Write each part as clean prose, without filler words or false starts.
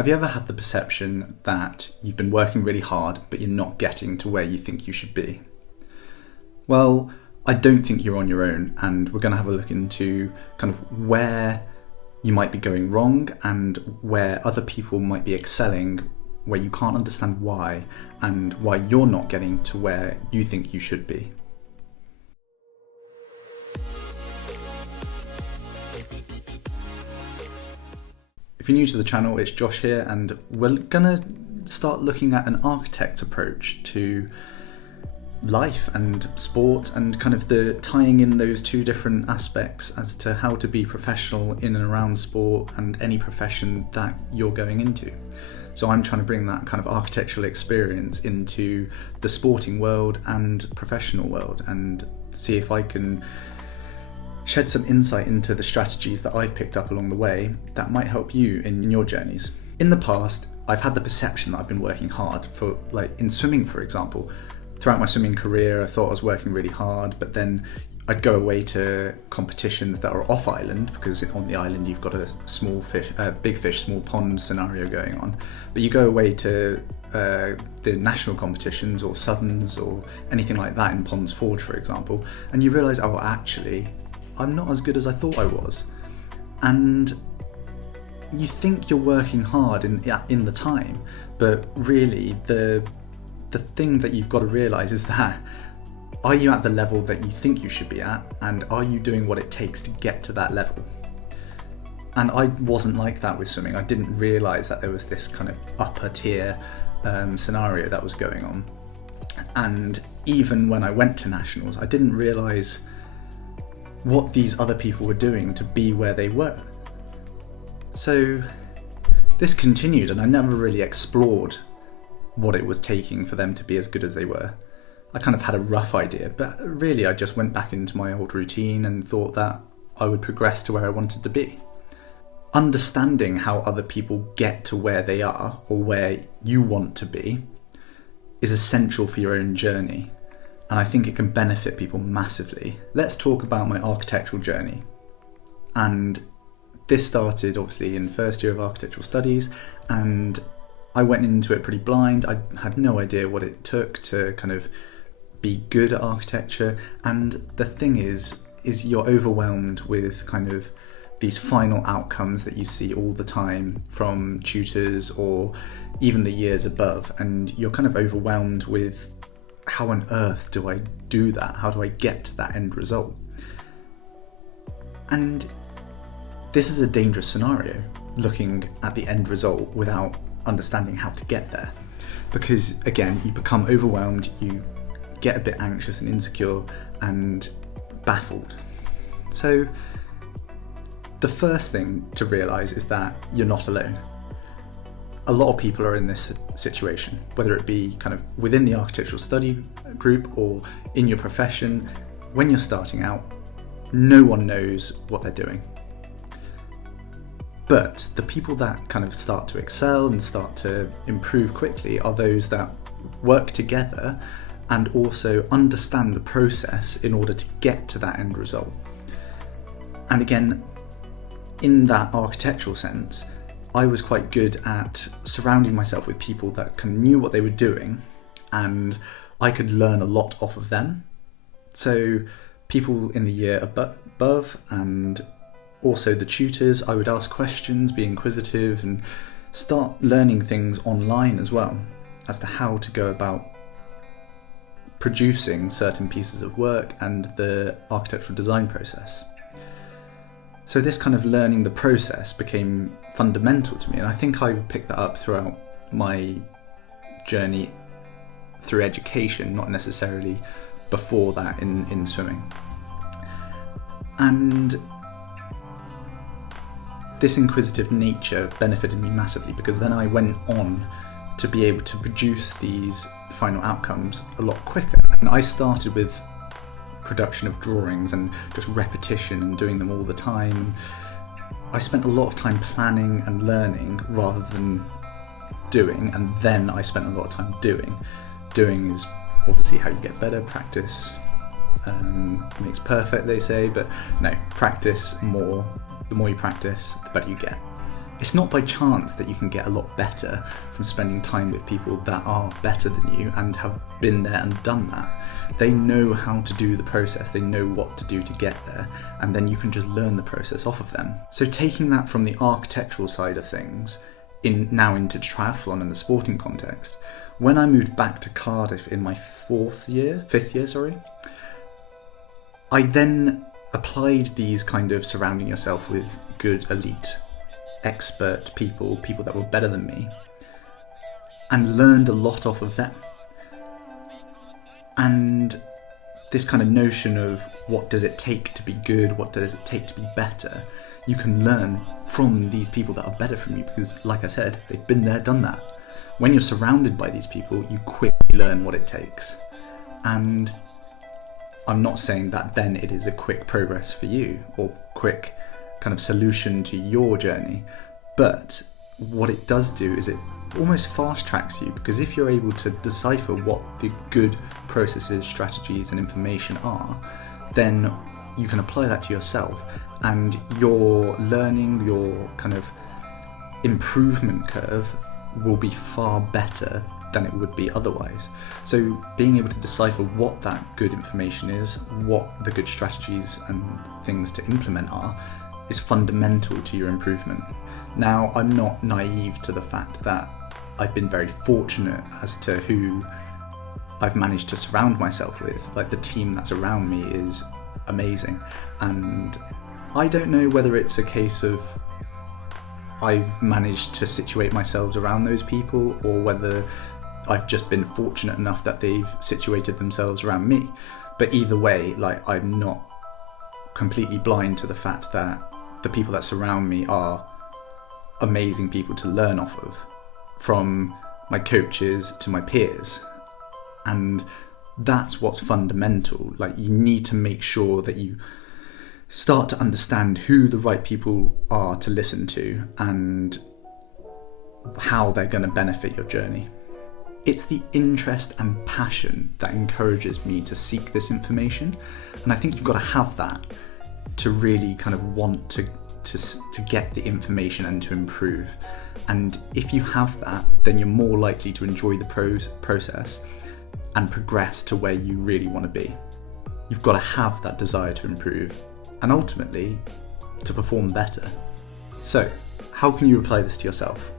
Have you ever had the perception that you've been working really hard, but you're not getting to where you think you should be? Well, I don't think you're on your own, and we're going to have a look into kind of where you might be going wrong and where other people might be excelling, where you can't understand why, and why you're not getting to where you think you should be. If you're new to the channel, it's Josh here, and we're gonna start looking at an architect's approach to life and sport, and kind of the tying in those two different aspects as to how to be professional in and around sport and any profession that you're going into. So I'm trying to bring that kind of architectural experience into the sporting world and professional world, and see if I can shed some insight into the strategies that I've picked up along the way that might help you in your journeys. In the past, I've had the perception that I've been working hard for, like in swimming, for example. Throughout my swimming career, I thought I was working really hard, but then I'd go away to competitions that are off island, because on the island you've got a big fish, small pond scenario going on. But you go away to the national competitions or Southerns or anything like that in Ponds Forge, for example, and you realise, oh, actually, I'm not as good as I thought I was. And you think you're working hard in the time, but really the thing that you've got to realise is that, are you at the level that you think you should be at, and are you doing what it takes to get to that level? And I wasn't like that with swimming. I didn't realise that there was this kind of upper tier scenario that was going on. And even when I went to nationals, I didn't realise what these other people were doing to be where they were. So this continued, and I never really explored what it was taking for them to be as good as they were. I kind of had a rough idea, but really I just went back into my old routine and thought that I would progress to where I wanted to be. Understanding how other people get to where they are, or where you want to be, is essential for your own journey, and I think it can benefit people massively. Let's talk about my architectural journey. And this started obviously in first year of architectural studies, and I went into it pretty blind. I had no idea what it took to kind of be good at architecture, and the thing is you're overwhelmed with kind of these final outcomes that you see all the time from tutors or even the years above, and you're kind of overwhelmed with, how on earth do I do that? How do I get to that end result? And this is a dangerous scenario, looking at the end result without understanding how to get there. Because again, you become overwhelmed, you get a bit anxious and insecure and baffled. So the first thing to realise is that you're not alone. A lot of people are in this situation, whether it be kind of within the architectural study group or in your profession. When you're starting out, no one knows what they're doing. But the people that kind of start to excel and start to improve quickly are those that work together and also understand the process in order to get to that end result. And again, in that architectural sense, I was quite good at surrounding myself with people that kind of knew what they were doing, and I could learn a lot off of them. So people in the year above, and also the tutors, I would ask questions, be inquisitive, and start learning things online as well as to how to go about producing certain pieces of work and the architectural design process. So this kind of learning the process became fundamental to me, and I think I picked that up throughout my journey through education, not necessarily before that in swimming. And this inquisitive nature benefited me massively, because then I went on to be able to produce these final outcomes a lot quicker. And I started with production of drawings and just repetition and doing them all the time. I spent a lot of time planning and learning rather than doing, and then I spent a lot of time doing. Doing is obviously how you get better. Practice makes perfect, they say, but no, practice more. The more you practice, the better you get. It's not by chance that you can get a lot better from spending time with people that are better than you and have been there and done that. They know how to do the process, they know what to do to get there, and then you can just learn the process off of them. So taking that from the architectural side of things now into triathlon and the sporting context, when I moved back to Cardiff in my fifth year, I then applied these kind of surrounding yourself with good, elite, expert people that were better than me, and learned a lot off of them. And this kind of notion of what does it take to be good, what does it take to be better, you can learn from these people that are better from you, because like I said, they've been there, done that. When you're surrounded by these people, you quickly learn what it takes. And I'm not saying that then it is a quick progress for you or quick kind of solution to your journey, but what it does do is it almost fast tracks you, because if you're able to decipher what the good processes, strategies and information are, then you can apply that to yourself, and your learning, your kind of improvement curve will be far better than it would be otherwise. So being able to decipher what that good information is, what the good strategies and things to implement are, is fundamental to your improvement. Now, I'm not naive to the fact that I've been very fortunate as to who I've managed to surround myself with. Like, the team that's around me is amazing, and I don't know whether it's a case of I've managed to situate myself around those people, or whether I've just been fortunate enough that they've situated themselves around me. But either way, like, I'm not completely blind to the fact that the people that surround me are amazing people to learn off of, from my coaches to my peers. And that's what's fundamental. Like, you need to make sure that you start to understand who the right people are to listen to and how they're going to benefit your journey. It's the interest and passion that encourages me to seek this information, and I think you've got to have that to really kind of want to get the information and to improve. And if you have that, then you're more likely to enjoy the process and progress to where you really want to be. You've got to have that desire to improve and ultimately to perform better. So, how can you apply this to yourself?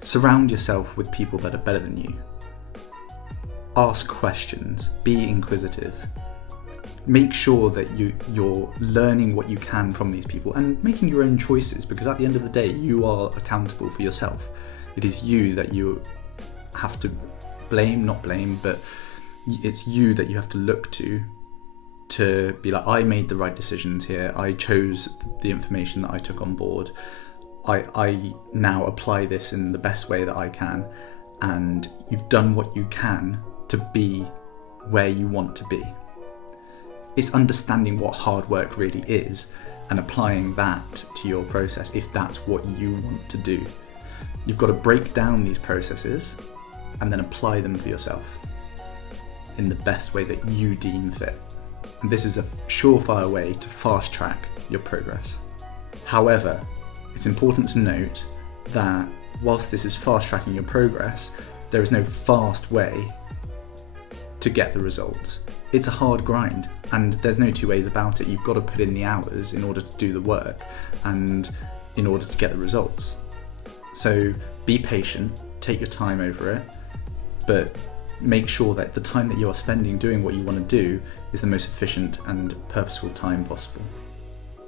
Surround yourself with people that are better than you. Ask questions, be inquisitive. Make sure that you're learning what you can from these people and making your own choices, because at the end of the day, you are accountable for yourself. It is you that you have to not blame, but it's you that you have to look to be like, I made the right decisions here, I chose the information that I took on board, I now apply this in the best way that I can, and you've done what you can to be where you want to be. It's understanding what hard work really is and applying that to your process if that's what you want to do. You've got to break down these processes and then apply them for yourself in the best way that you deem fit. And this is a surefire way to fast track your progress. However, it's important to note that whilst this is fast tracking your progress, there is no fast way to get the results. It's a hard grind, and there's no two ways about it. You've got to put in the hours in order to do the work and in order to get the results. So be patient, take your time over it, but make sure that the time that you are spending doing what you want to do is the most efficient and purposeful time possible.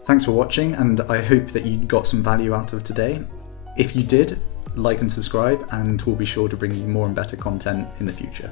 Thanks for watching, and I hope that you got some value out of today. If you did, like and subscribe, and we'll be sure to bring you more and better content in the future.